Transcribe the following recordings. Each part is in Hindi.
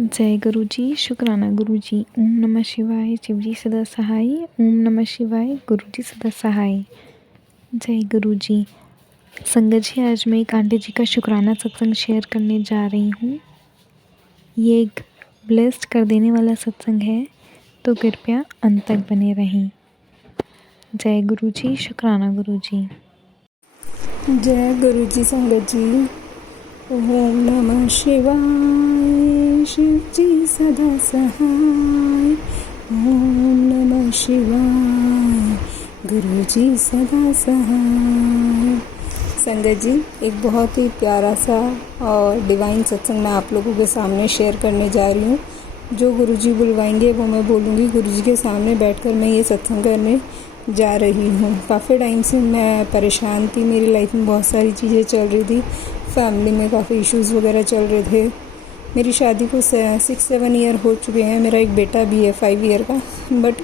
जय गुरु जी, शुक्राना गुरु जी। ओम नमः शिवाय, शिव जी सदा सहाय। ओम नमः शिवाय, गुरु जी सदा सहाय। जय गुरु जी। संगत जी, आज मैं एक आंटी जी का शुक्राना सत्संग शेयर करने जा रही हूँ। ये एक ब्लेस्ड कर देने वाला सत्संग है, तो कृपया अंत तक बने रहें। जय गुरु जी, शुक्राना गुरु जी। जय गुरु जी। संगत जी, ओम नमः शिवाय, शिव जी सदा सहाय। ओम नमः शिवाय, गुरु जी सदा सहाय। संगत जी, एक बहुत ही प्यारा सा और डिवाइन सत्संग मैं आप लोगों के सामने शेयर करने जा रही हूँ। जो गुरु जी बुलवाएंगे वो मैं बोलूँगी। गुरु जी के सामने बैठकर मैं ये सत्संग करने जा रही हूँ। काफ़ी टाइम से मैं परेशान थी। मेरी लाइफ में बहुत सारी चीज़ें चल रही थी। फैमिली में काफ़ी इश्यूज़ वगैरह चल रहे थे। मेरी शादी को 6-7 ईयर हो चुके हैं। मेरा एक बेटा भी है 5 ईयर का। बट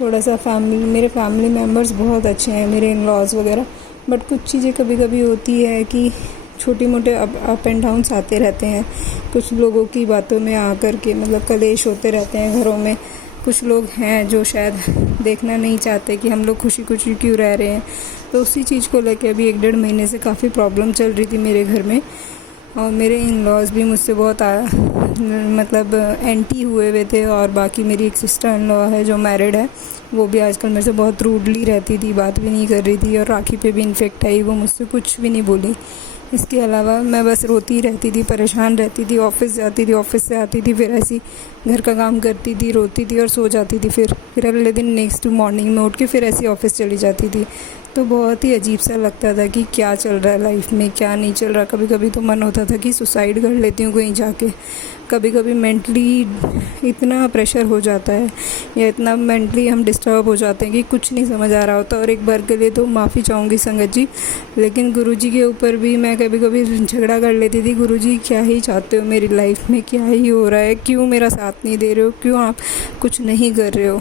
थोड़ा सा मेरे फैमिली मेम्बर्स बहुत अच्छे हैं, मेरे इन लॉज वगैरह। बट कुछ चीज़ें कभी कभी होती है कि छोटे मोटे अप एंड डाउन्स आते रहते हैं। कुछ लोगों की बातों में आकर के मतलब कलेश होते रहते हैं घरों में। कुछ लोग हैं जो शायद देखना नहीं चाहते कि हम लोग खुशी खुशी क्यों रह रहे हैं। तो उसी चीज़ को लेकर अभी 1-1.5 महीने से काफ़ी प्रॉब्लम चल रही थी मेरे घर में। और मेरे इन लॉज भी मुझसे बहुत मतलब एंटी हुए थे। और बाकी मेरी एक सिस्टर इन लॉ है जो मैरिड है, वो भी आजकल मेरे से बहुत रूडली रहती थी, बात भी नहीं कर रही थी। और राखी पे भी इन्फेक्ट आई, वो मुझसे कुछ भी नहीं बोली। इसके अलावा मैं बस रोती रहती थी, परेशान रहती थी। ऑफिस जाती थी, ऑफिस से आती थी, फिर ऐसी घर का काम करती थी, रोती थी और सो जाती थी। फिर अगले दिन नेक्स्ट मॉर्निंग में उठ के फिर ऐसी ऑफिस चली जाती थी। तो बहुत ही अजीब सा लगता था कि क्या चल रहा है लाइफ में, क्या नहीं चल रहा। कभी कभी तो मन होता था कि सुसाइड कर लेती हूँ कहीं जाके। कभी कभी मेंटली इतना प्रेशर हो जाता है या इतना मेंटली हम डिस्टर्ब हो जाते हैं कि कुछ नहीं समझ आ रहा होता। और एक बार के लिए तो माफ़ी चाहूँगी संगत जी, लेकिन गुरुजी के ऊपर भी मैं कभी कभी झगड़ा कर लेती थी। गुरुजी, क्या ही चाहते हो मेरी लाइफ में, क्या ही हो रहा है, क्यों मेरा साथ नहीं दे रहे हो, क्यों आप कुछ नहीं कर रहे हो।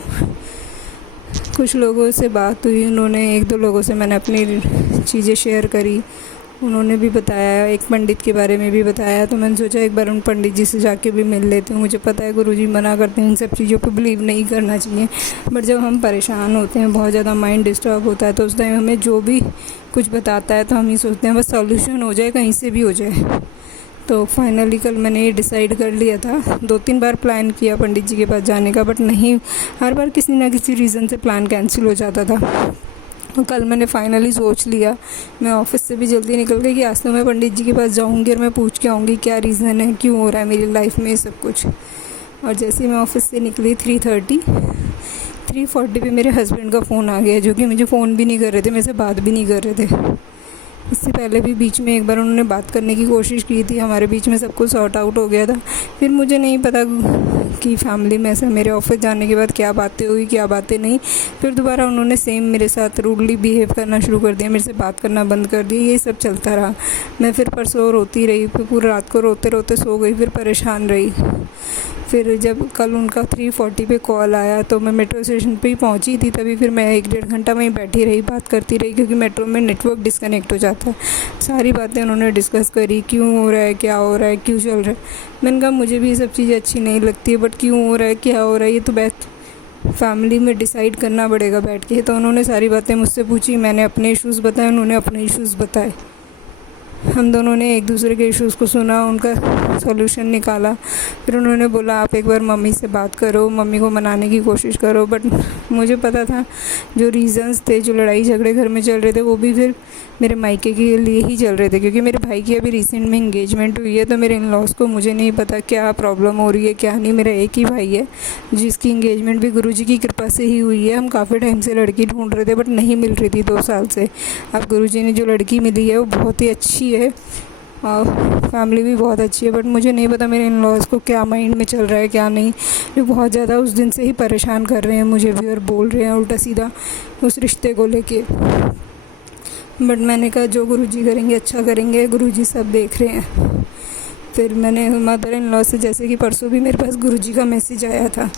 कुछ लोगों से बात हुई, उन्होंने 1-2 लोगों से मैंने अपनी चीज़ें शेयर करी। उन्होंने भी बताया, एक पंडित के बारे में भी बताया। तो मैंने सोचा एक बार उन पंडित जी से जाके भी मिल लेती हूँ। मुझे पता है गुरुजी मना करते हैं, इन सब चीज़ों पे बिलीव नहीं करना चाहिए। बट जब हम परेशान होते हैं, बहुत ज़्यादा माइंड डिस्टर्ब होता है, तो उस टाइम हमें जो भी कुछ बताता है तो हम ये सोचते हैं बस सॉल्यूशन हो जाए, कहीं से भी हो जाए। तो फाइनली कल मैंने ये डिसाइड कर लिया था। 2-3 बार प्लान किया पंडित जी के पास जाने का, बट नहीं, हर बार किसी ना किसी रीज़न से प्लान कैंसिल हो जाता था। तो कल मैंने फाइनली सोच लिया, मैं ऑफिस से भी जल्दी निकल गई कि आज तो मैं पंडित जी के पास जाऊंगी और मैं पूछ के आऊँगी क्या रीज़न है, क्यों हो रहा है मेरी लाइफ में ये सब कुछ। और जैसे ही मैं ऑफिस से निकली 3:40 पे मेरे हस्बैंड का फ़ोन आ गया, जो कि मुझे फ़ोन भी नहीं कर रहे थे, मेरे से बात भी नहीं कर रहे थे। इससे पहले भी बीच में एक बार उन्होंने बात करने की कोशिश की थी, हमारे बीच में सब कुछ सॉर्ट आउट हो गया था। फिर मुझे नहीं पता कि फैमिली में ऐसा मेरे ऑफिस जाने के बाद क्या बातें हुई, क्या बातें नहीं। फिर दोबारा उन्होंने सेम मेरे साथ रूडली बिहेव करना शुरू कर दिया, मेरे से बात करना बंद कर दिया। ये सब चलता रहा। मैं फिर परसों रोती रही, फिर पूरी रात को रोते रोते सो गई, फिर परेशान रही। फिर जब कल उनका 3:40 पे कॉल आया तो मैं मेट्रो स्टेशन पे ही पहुंची थी। तभी फिर मैं 1-1.5 घंटा वहीं बैठी रही, बात करती रही, क्योंकि मेट्रो में नेटवर्क डिस्कनेक्ट हो जाता है। सारी बातें उन्होंने डिस्कस करी, क्यों हो रहा है, क्या हो रहा है, क्यों चल रहा है। मैंने कहा मुझे भी ये सब चीज़ें अच्छी नहीं लगती है, बट क्यों हो रहा है, क्या हो रहा है, ये तो फैमिली में डिसाइड करना पड़ेगा बैठ के। तो उन्होंने सारी बातें मुझसे पूछी, मैंने अपने इश्यूज़ बताए, उन्होंने अपने इश्यूज़ बताए। हम दोनों ने एक दूसरे के इश्यूज़ को सुना, उनका सॉल्यूशन निकाला। फिर उन्होंने बोला आप एक बार मम्मी से बात करो, मम्मी को मनाने की कोशिश करो। बट मुझे पता था जो रीज़न्स थे, जो लड़ाई झगड़े घर में चल रहे थे, वो भी फिर मेरे मायके के लिए ही चल रहे थे। क्योंकि मेरे भाई की अभी रिसेंट में इंगेजमेंट हुई है, तो मेरे इन लॉज को मुझे नहीं पता क्या प्रॉब्लम हो रही है, क्या नहीं। मेरा एक ही भाई है जिसकी इंगेजमेंट भी गुरुजी की कृपा से ही हुई है। हम काफ़ी टाइम से लड़की ढूंढ रहे थे, बट नहीं मिल रही थी 2 साल से। अब गुरुजी ने जो लड़की मिली है वो बहुत ही अच्छी है और फैमिली भी बहुत अच्छी है। बट मुझे नहीं पता मेरे इन लॉज को क्या माइंड में चल रहा है, क्या नहीं। जो बहुत ज़्यादा उस दिन से ही परेशान कर रहे हैं मुझे भी, और बोल रहे हैं उल्टा सीधा उस रिश्ते को लेके। बट मैंने कहा जो गुरुजी करेंगे अच्छा करेंगे, गुरुजी सब देख रहे हैं। फिर मैंने मदर इन लॉ से, जैसे कि परसों भी मेरे पास गुरुजी का मैसेज आया था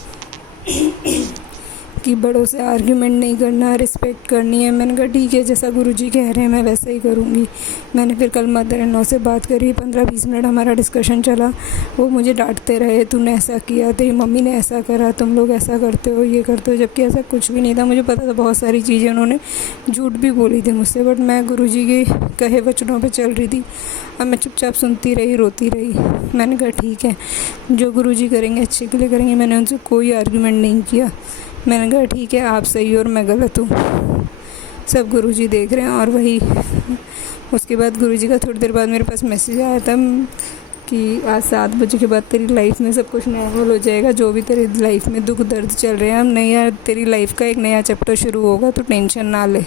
कि बड़ों से आर्ग्यूमेंट नहीं करना, रिस्पेक्ट करनी है। मैंने कहा ठीक है, जैसा गुरुजी कह रहे हैं मैं वैसा ही करूँगी। मैंने फिर कल मदर इन लॉ से बात करी, 15-20 मिनट हमारा डिस्कशन चला। वो मुझे डांटते रहे, तूने ऐसा किया, तेरी मम्मी ने ऐसा करा, तुम लोग ऐसा करते हो, ये करते हो, जबकि ऐसा कुछ भी नहीं था। मुझे पता था बहुत सारी चीज़ें उन्होंने झूठ भी बोली थी मुझसे, बट मैं गुरुजी के कहे वचनों पे चल रही थी। अब मैं चुपचाप सुनती रही, रोती रही। मैंने कहा ठीक है, जो गुरुजी करेंगे अच्छे के लिए करेंगे। मैंने उनसे कोई आर्ग्यूमेंट नहीं किया। मैंने कहा ठीक है, आप सही हो और मैं गलत हूँ, सब गुरुजी देख रहे हैं। और वही उसके बाद गुरुजी का थोड़ी देर बाद मेरे पास मैसेज आया था कि आज 7 बजे के बाद तेरी लाइफ में सब कुछ नॉर्मल हो जाएगा, जो भी तेरी लाइफ में दुख दर्द चल रहे हैं, हम नया तेरी लाइफ का एक नया चैप्टर शुरू होगा, तो टेंशन ना ले।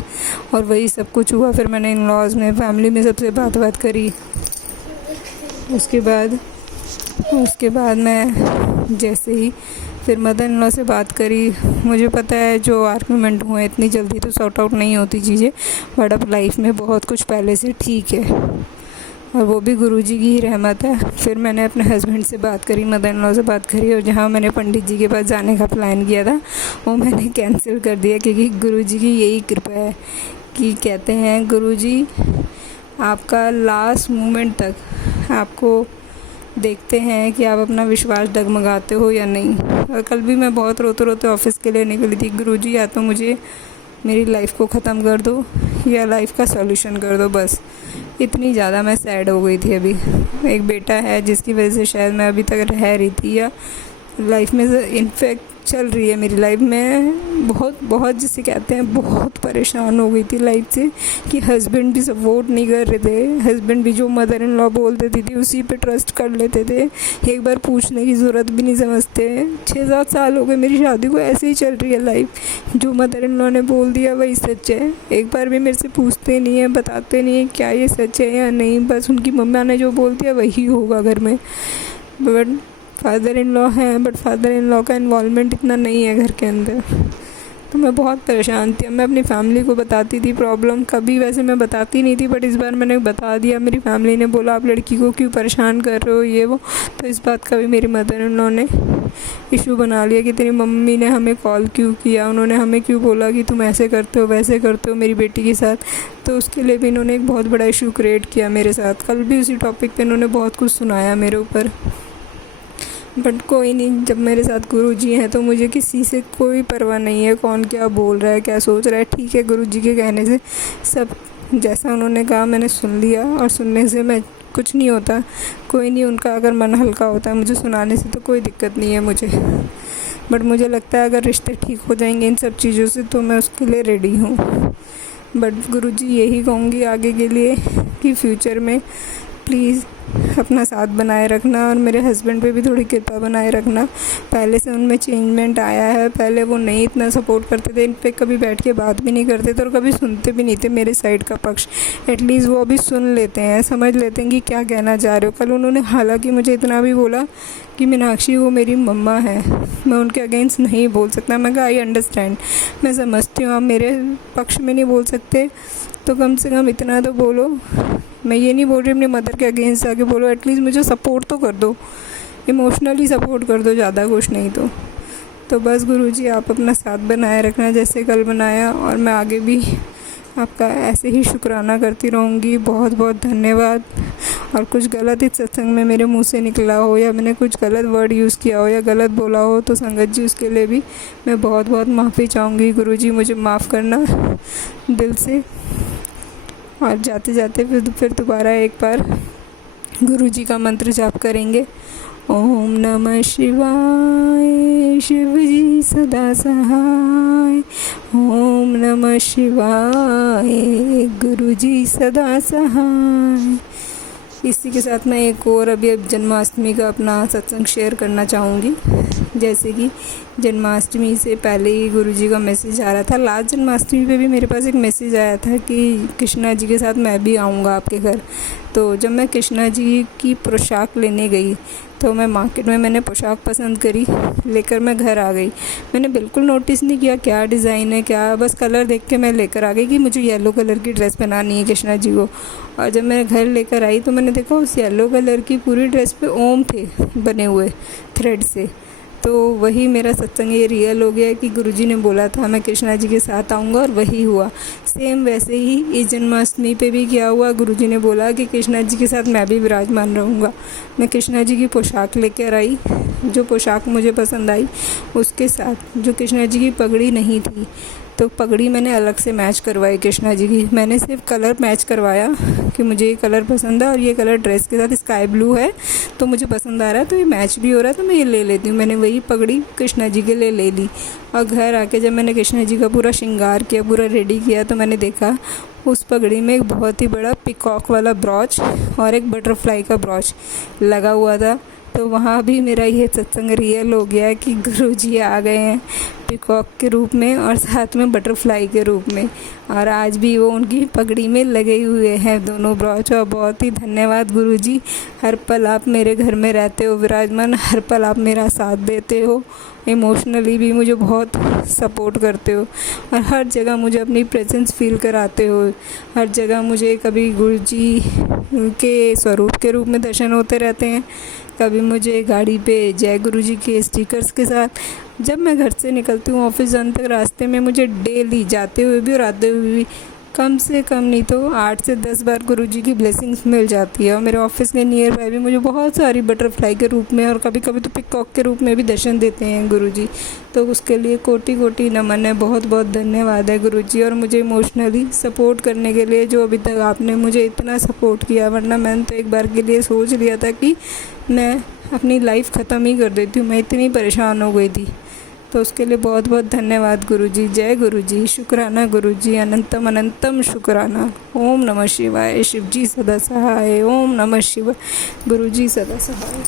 और वही सब कुछ हुआ। फिर मैंने इन लॉज में, फैमिली में सबसे बात करी। उसके बाद मैं जैसे ही फिर मदर इन लॉ से बात करी। मुझे पता है जो आर्गूमेंट हुए इतनी जल्दी तो सॉर्ट आउट नहीं होती चीज़ें, बट अब लाइफ में बहुत कुछ पहले से ठीक है, और वो भी गुरुजी की ही रहमत है। फिर मैंने अपने हस्बैंड से बात करी, मदर इन लॉ से बात करी, और जहाँ मैंने पंडित जी के पास जाने का प्लान किया था वो मैंने कैंसिल कर दिया, क्योंकि गुरुजी की यही कृपा है कि कहते हैं गुरुजी आपका लास्ट मोमेंट तक आपको देखते हैं कि आप अपना विश्वास डगमगाते हो या नहीं। और कल भी मैं बहुत रोते रोते ऑफिस के लिए निकली थी। गुरुजी या तो मुझे मेरी लाइफ को ख़त्म कर दो या लाइफ का सॉल्यूशन कर दो, बस इतनी ज़्यादा मैं सैड हो गई थी। अभी एक बेटा है जिसकी वजह से शायद मैं अभी तक रह रही थी, या लाइफ में इनफैक्ट चल रही है मेरी लाइफ में बहुत जिसे कहते हैं बहुत परेशान हो गई थी लाइफ से, कि हस्बैंड भी सपोर्ट नहीं कर रहे थे। हस्बैंड भी जो मदर इन लॉ बोल देती थी उसी पे ट्रस्ट कर लेते थे, एक बार पूछने की ज़रूरत भी नहीं समझते। 6-7 साल हो गए मेरी शादी को, ऐसे ही चल रही है लाइफ। जो मदर इन लॉ ने बोल दिया वही सच है, एक बार भी मेरे से पूछते नहीं है, बताते नहीं है क्या ये सच है या नहीं। बस उनकी मम्मा ने जो बोल दिया वही होगा घर में। बट फादर इन लॉ हैं, बट फादर इन लॉ का इन्वॉल्वमेंट इतना नहीं है घर के अंदर। तो मैं बहुत परेशान थी। मैं अपनी फैमिली को बताती थी प्रॉब्लम, कभी वैसे मैं बताती नहीं थी, बट इस बार मैंने बता दिया। मेरी फैमिली ने बोला आप लड़की को क्यों परेशान कर रहे हो, ये वो। तो इस बात का भी मेरी मदर इन लॉ ने इशू बना लिया कि तेरी मम्मी ने हमें कॉल क्यों किया, उन्होंने हमें क्यों बोला कि तुम ऐसे करते हो वैसे करते हो मेरी बेटी के साथ। तो उसके लिए भी इन्होंने एक बहुत बड़ा इशू क्रिएट किया मेरे साथ। कल भी उसी टॉपिक पे इन्होंने बहुत कुछ सुनाया मेरे ऊपर। बट कोई नहीं, जब मेरे साथ गुरुजी हैं तो मुझे किसी से कोई परवाह नहीं है कौन क्या बोल रहा है, क्या सोच रहा है। ठीक है, गुरुजी के कहने से सब जैसा उन्होंने कहा मैंने सुन लिया, और सुनने से मैं कुछ नहीं होता, कोई नहीं। उनका अगर मन हल्का होता है मुझे सुनाने से तो कोई दिक्कत नहीं है मुझे। बट मुझे लगता है अगर रिश्ते ठीक हो जाएंगे इन सब चीज़ों से तो मैं उसके लिए रेडी हूँ। बट गुरुजी यही कहूँगी आगे के लिए कि फ्यूचर में प्लीज़ अपना साथ बनाए रखना, और मेरे हस्बैंड पे भी थोड़ी कृपा बनाए रखना। पहले से उनमें चेंजमेंट आया है, पहले वो नहीं इतना सपोर्ट करते थे, इन पे कभी बैठ के बात भी नहीं करते थे और कभी सुनते भी नहीं थे मेरे साइड का पक्ष। एटलीस्ट वो अभी सुन लेते हैं, समझ लेते हैं कि क्या कहना चाह रहे हो। कल उन्होंने हालांकि मुझे इतना भी बोला कि मीनाक्षी वो मेरी मम्मा है, मैं उनके अगेंस्ट नहीं बोल सकता। मैं कहा आई अंडरस्टैंड, मैं समझती हूँ आप मेरे पक्ष में नहीं बोल सकते, तो कम से कम इतना तो बोलो। मैं ये नहीं बोल रही अपनी मदर के अगेंस्ट आके बोलो, एटलीस्ट मुझे सपोर्ट तो कर दो, इमोशनली सपोर्ट कर दो, ज़्यादा कुछ नहीं तो बस गुरुजी आप अपना साथ बनाए रखना जैसे कल बनाया, और मैं आगे भी आपका ऐसे ही शुक्राना करती रहूँगी। बहुत बहुत धन्यवाद। और कुछ गलत इस सत्संग में मेरे मुंह से निकला हो, या मैंने कुछ गलत वर्ड यूज़ किया हो या गलत बोला हो, तो संगत जी उसके लिए भी मैं बहुत बहुत माफ़ी चाहूँगी। गुरुजी मुझे माफ़ करना दिल से। और जाते जाते फिर दोबारा एक बार गुरुजी का मंत्र जाप करेंगे। ओम नमः शिवाय, शिव जी सदा सहाय। ओम नमः शिवाय, गुरुजी सदा सहाय। इसी के साथ मैं एक और अभी जन्माष्टमी का अपना सत्संग शेयर करना चाहूँगी। जैसे कि जन्माष्टमी से पहले ही गुरुजी का मैसेज आ रहा था। लास्ट जन्माष्टमी पे भी मेरे पास एक मैसेज आया था कि कृष्णा जी के साथ मैं भी आऊँगा आपके घर। तो जब मैं कृष्णा जी की पोशाक लेने गई तो मैं मार्केट में मैंने पोशाक पसंद करी, लेकर मैं घर आ गई। मैंने बिल्कुल नोटिस नहीं किया क्या डिज़ाइन है क्या, बस कलर देख के मैं लेकर आ गई कि मुझे येलो कलर की ड्रेस पहनानी है कृष्णा जी को। और जब मैं घर लेकर आई तो मैंने देखा उस येलो कलर की पूरी ड्रेस पे ओम थे बने हुए थ्रेड से। तो वही मेरा सत्संग ये रियल हो गया कि गुरुजी ने बोला था मैं कृष्णा जी के साथ आऊँगा, और वही हुआ। सेम वैसे ही इस जन्माष्टमी पे भी क्या हुआ, गुरुजी ने बोला कि कृष्णा जी के साथ मैं भी विराजमान रहूँगा। मैं कृष्णा जी की पोशाक लेकर आई, जो पोशाक मुझे पसंद आई उसके साथ जो कृष्णा जी की पगड़ी नहीं थी, तो पगड़ी मैंने अलग से मैच करवाई कृष्णा जी की। मैंने सिर्फ कलर मैच करवाया कि मुझे ये कलर पसंद है और ये कलर ड्रेस के साथ स्काई ब्लू है, तो मुझे पसंद आ रहा है, तो ये मैच भी हो रहा है, तो मैं ये ले लेती हूँ। मैंने वही पगड़ी कृष्णा जी के लिए ले ली, और घर आके जब मैंने कृष्णा जी का पूरा श्रृंगार किया, पूरा रेडी किया, तो मैंने देखा उस पगड़ी में एक बहुत ही बड़ा पिकॉक वाला ब्रॉच और एक बटरफ्लाई का ब्रॉच लगा हुआ था। तो वहाँ भी मेरा ये सत्संग रियल हो गया कि गुरुजी आ गए हैं पिकॉक के रूप में और साथ में बटरफ्लाई के रूप में, और आज भी वो उनकी पगड़ी में लगे हुए हैं दोनों ब्रॉच। और बहुत ही धन्यवाद गुरुजी, हर पल आप मेरे घर में रहते हो विराजमान, हर पल आप मेरा साथ देते हो, इमोशनली भी मुझे बहुत सपोर्ट करते हो, और हर जगह मुझे अपनी प्रेजेंस फील कराते हो। हर जगह मुझे कभी गुरुजी के स्वरूप के रूप में दर्शन होते रहते हैं, कभी मुझे गाड़ी पे जय गुरुजी के स्टिकर्स के साथ। जब मैं घर से निकलती हूँ ऑफिस जाने तक, रास्ते में मुझे डेली जाते हुए भी और आते हुए भी कम से कम नहीं तो 8 से 10 बार गुरुजी की ब्लेसिंग्स मिल जाती है। और मेरे ऑफिस के नियर बाय भी मुझे बहुत सारी बटरफ्लाई के रूप में और कभी कभी तो पिकॉक के रूप में भी दर्शन देते हैं गुरुजी। तो उसके लिए कोटि कोटि नमन है, बहुत बहुत धन्यवाद है गुरुजी। और मुझे इमोशनली सपोर्ट करने के लिए जो अभी तक आपने मुझे इतना सपोर्ट किया, वरना मैंने तो एक बार के लिए सोच लिया था कि मैं अपनी लाइफ ख़त्म ही कर देती हूँ, मैं इतनी परेशान हो गई थी। तो उसके लिए बहुत बहुत धन्यवाद गुरुजी। जय गुरुजी, शुक्राना गुरुजी, अनंतम अनंतम शुक्राना। ओम नमः शिवाय, शिवजी सदा सहाय। ओम नमः शिवाय, गुरुजी सदा सहाय।